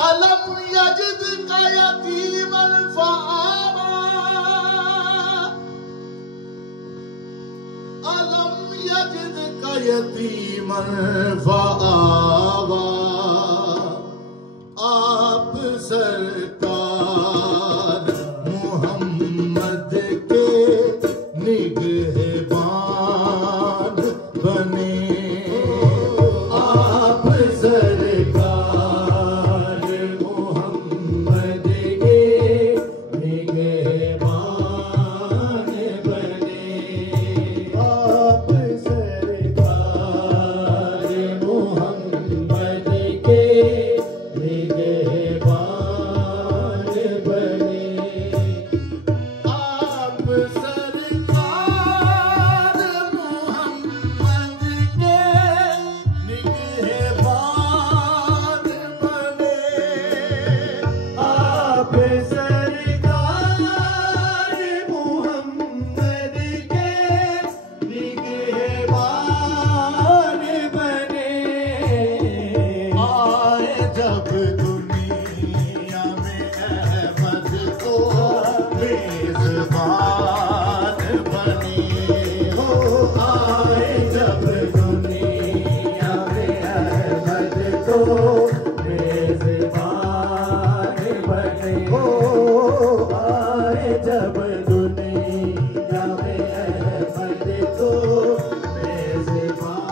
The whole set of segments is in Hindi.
अलम यजिद का यतीमन फआवा, अलम यजिद का यतीमन फआवा। आप सरकार मोहम्मद के निगहबान बने। आप सरकार मोहम्मद के निगहबान बने। आप सरकार मोहम्मद के निगहबान बने। आप सरकार मोहम्मद के निगहबान बने। आप सरकार मोहम्मद के निगहबान बने। आए जब दुनिया में अहमद को मेजबान बने। हो आए जब दुनिया में अहमद को मेजबान बने। हो आए जब दुनिया में अहमद को मेजबान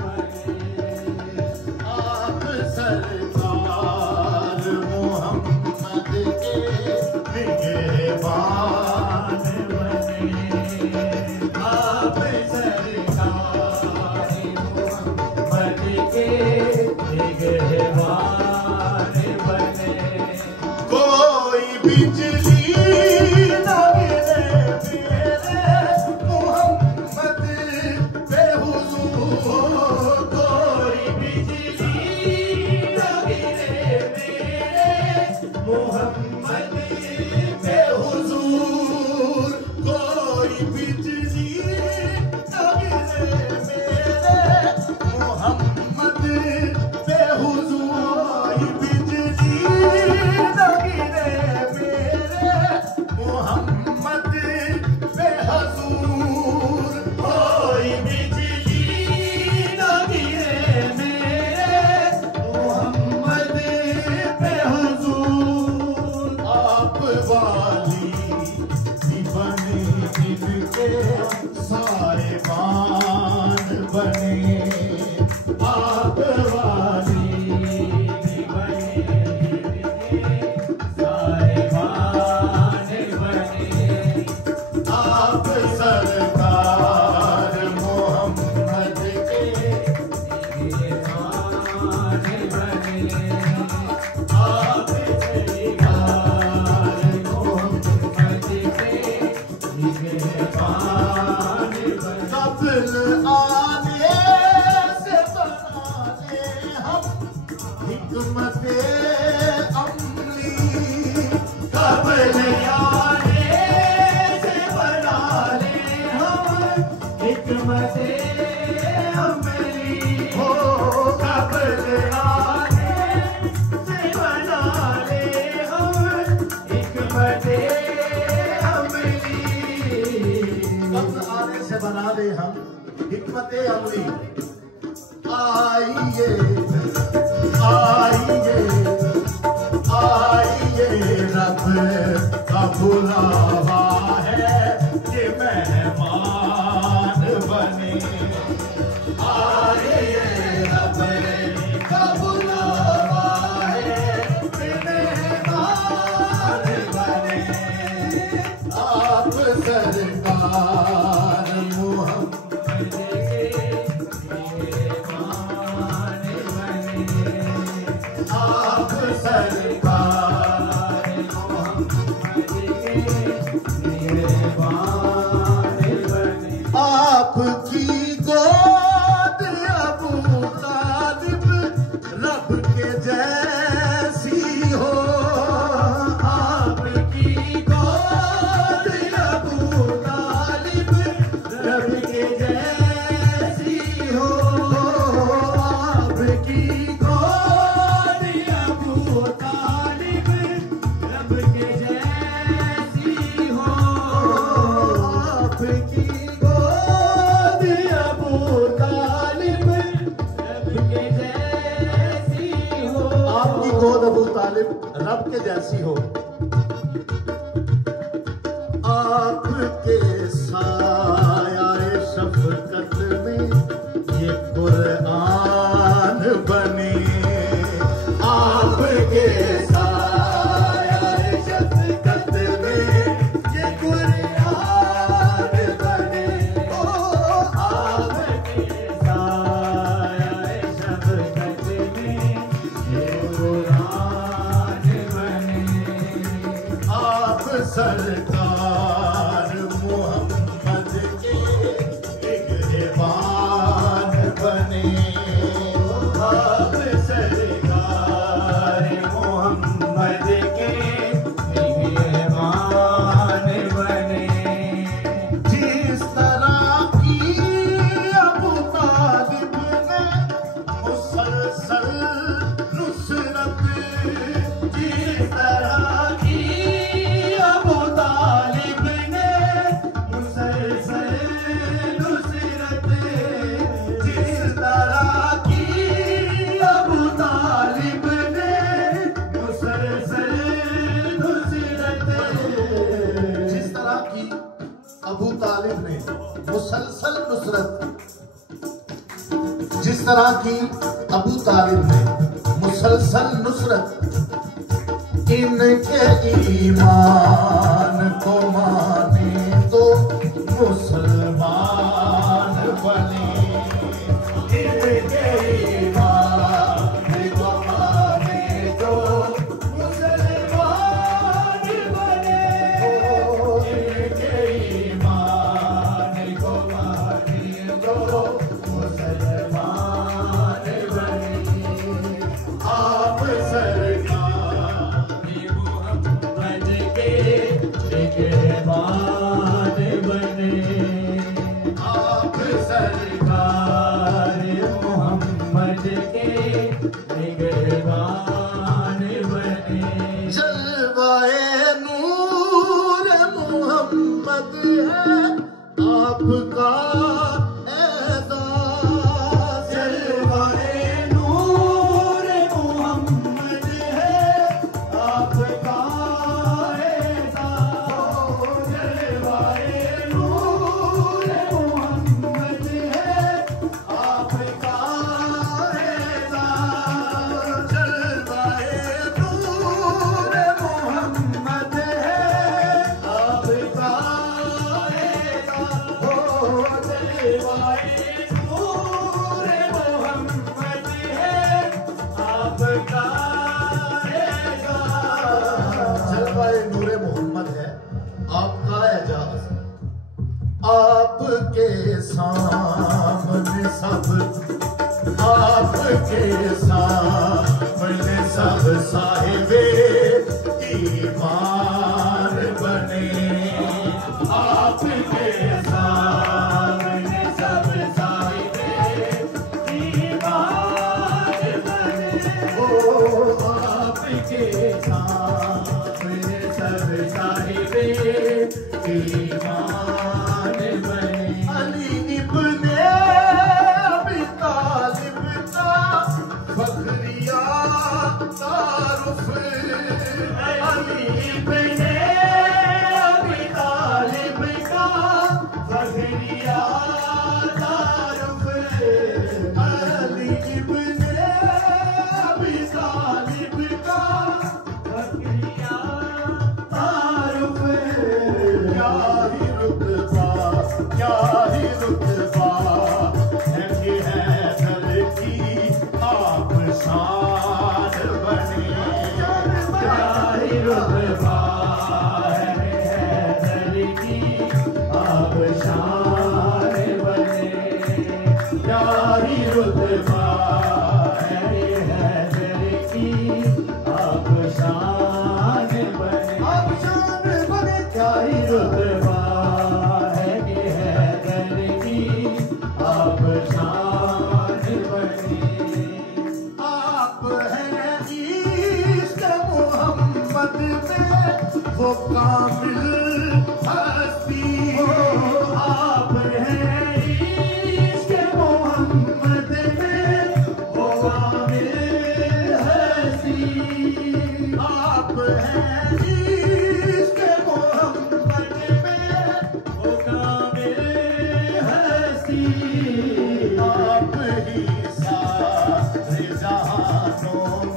बने। आप सरकार मोहम्मद के निगहबान बने। आप सरकार मोहम्मद के निगहबान बने। कोई बिजली न गिरे मेरे मोहम्मद पे हुजूर। कोई बिजली न गिरे मेरे मोहम्मद पे हुजूर। कोई बिजली न गिरे मेरे मोहम्मद पे हुजूर। बिजली न गिरे मेरे मोहम्मद पे हुजूर। कोई बिजली न गिरे मेरे मोहम्मद पे हुजूर। आप वाली बने जिनके सारे मान बने। आप वाली बने जिनके सारे मान बने। आप सरकार मोहम्मद के निगहबान बने। आप सरकार मोहम्मद के निगहबान बने। कब्ल आने से बना ले हम हिकमते अमली। कब्ल आने से बना ले हम हिकमते अमली। हो कब्ल आने से बना ले हम हिकमते अमली। कब्ल आने से बना ले हम हिकमते अमली। आइए आइए आइए रब का बुलावा है कि मेहमान बने। आइए रब का बुलावा है कि मेहमान बने। आप सरकार मोहम्मद के निगहबान बने। आप सरकार मोहम्मद के निगहबान बने। आपकी गोद अबू तालिब रब के जैसी हो। आपकी गोद अबू तालिब रब के जैसी हो। आपकी गोद तालिब रब के जैसी हो। आपके साया शफकत में ये कुरान बने, आपके साया शफकत में ये कुरान बने, आपके साया शफकत में ये कुरान बने। आप सरकार मोहम्मद के निगहबान बने, आप सरकार मोहम्मद के निगहबान बने। जिस तरह की अबू तालिब ने मुसलसल नुसरत, जिस तरह की अबू तालिब ने मुसलसल नुसरत, जिस तरह की अबू तालिब ने मुसलसल नुसरत, जिस तरह की अबू तालिब ने मुसलसल नुसरत, जिस तरह की अबू तालिब ने मुसलसल नुसरत, इनके ईमान को माने तो मुसलमान बने, इनके ईमान को माने तो मुसलमान बने, इनके ईमान को माने तो मुसलमान बने। आप सरकार मोहम्मद के निगहबान बने, आप सरकार मोहम्मद के निगहबान बने। जलवाए नूर मोहम्मद है आपका एज़ाज़, जलवाए नूर मोहम्मद है आपका एज़ाज़, जलवाए नूर मोहम्मद है आपका एज़ाज़, जलवाए नूर मोहम्मद है आपका एज़ाज़, जलवाए नूर मोहम्मद है आपका एज़ाज़, जलवाए नूर मोहम्मद है आपका एजाज। आपके सामने सब, आपके सामने सब साहिबे ईमान बने, आपके सामने सब साहिबे ईमान बने, ओ आपके सामने सब साहिबे ईमान बने। अली इब्ने अबी तालिब का फखरिया तारुफ, अली इब्ने अबी तालिब का फखरिया तारुफ, अली इब्ने अबी तालिब का फखरिया तारुफ, क्या ही रुतबा, क्या ही रुतबा है कि हैदर की आप शान बने, क्या ही रुतबा है हैदर की आप शान बने, क्या ही रुतबा है हैदर की आप शान बने, आप शान बने, क्या ही रुतबा है कि हैदर की आप शान बने। आप हैं इश्क़ मोहम्मद में वो कामिल हस्ती, आप हैं इश्क़ मोहम्मद में वो कामिल हस्ती,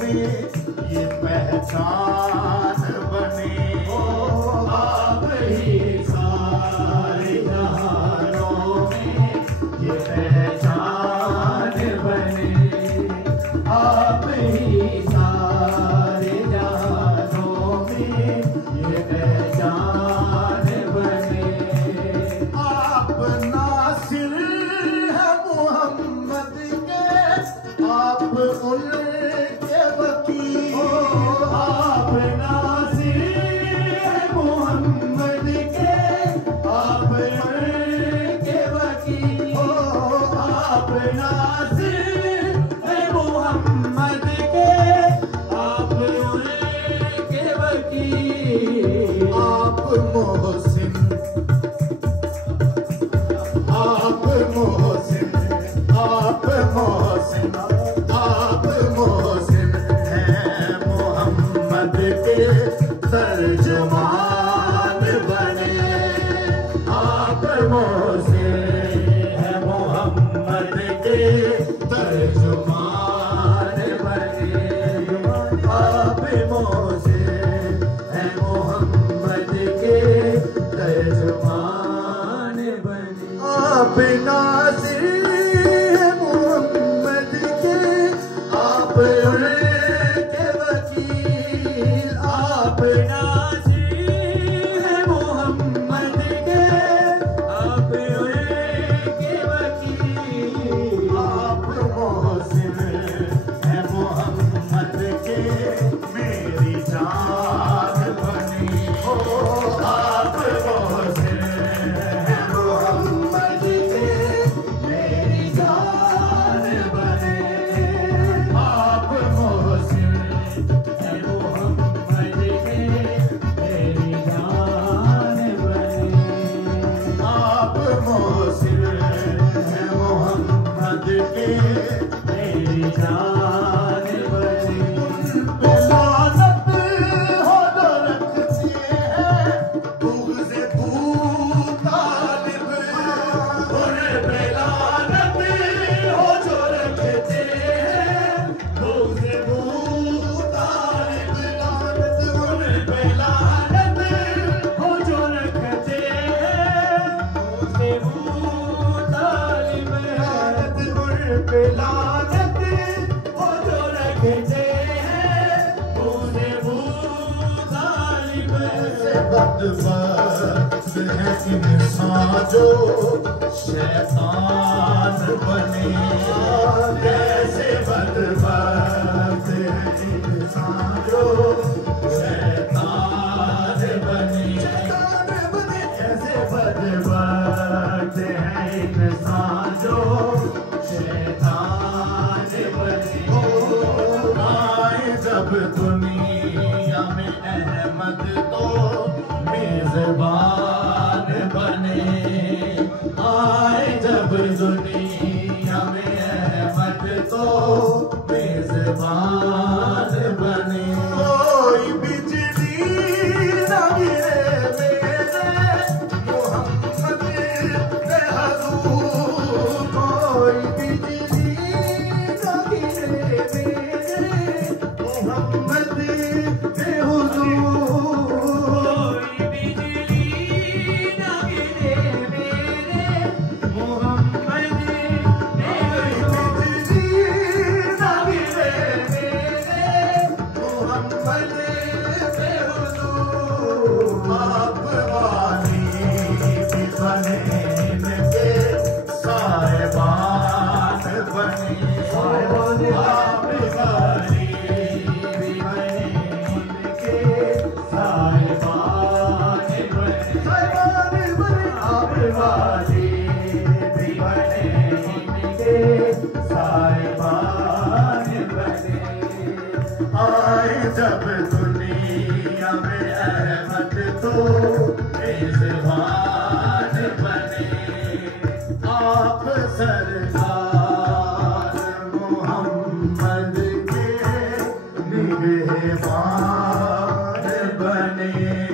ये पहचान बने। आप ही सारे जहानों में ये पहचान बने। आप ही सारे जहानों में ये पहचान बने। आप नासिर है मोहम्मद के, आप उनके वकील। आप नासिर है मोहम्मद के, आप उनके वकील। आप नासिर है मोहम्मद के, आप उनके वकील। आप मोहसिन, आप मोहसिन, आप मोहसिन, आप मोहसिन हैं मोहम्मद के तर्जुमान बने। आप मोहसिन हैं मोहम्मद के तर्जुमान बने। आप मोहसिन हैं मोहम्मद के तर्जुमान बने। आप नासिर हैं मोहम्मद के, आप उनके वकील। आप नासिर है मोहम्मद के, आप उनके वकील। आप मोहसिन हैं मोहम्मद के मेरी जान बनी। आप मोहसिन हैं मोहम्मद के मेरी जान बने। आप मोहसिन है मोहम्मद के मेरी जान बने। आप मोहसिन हैं मोहम्मद के मेरी जान बने। लानत हो जो रखते हैं बुग़्ज़ बू तालिब। उन पे लानत हो जो रखते हैं बुग़्ज़ बू तालिब। लानत उन पे लानत हो जो रखते हैं बुग़्ज़ बू तालिब। लानत उन पे लानत हो जो रखते हैं बुग़्ज़ बू तालिब। से बदबख्त है इंसान जो शैतान बने। कैसे बदबख्त है इंसान जो शैतान बने। कैसे बदबख्त है इंसान जो शैतान बने। आए जब दुनिया में अहमद तो मेजबान बने। आए जब दुनिया में अहमद तो मेजबान बने। कोई बिजली न गिरे मेरे मोहम्मद पे हुजूर। कोई बिजली न गिरे मेरे मोहम्मद पे हुजूर। कोई बिजली न गिरे मेरे मोहम्मद पे हुजूर। बिजली न गिरे मेरे मोहम्मद पे हुजूर। आप वाली भी बने इनके साहिबान बने। आप वाली भी बने इनके साहिबान बने। साहिबान बने। आप वाली भी बने इनके साहिबान बने। आए जब दुनिया में अहमद तो मेजबान बने। आप सरकार मोहम्मद के निगहबान बने।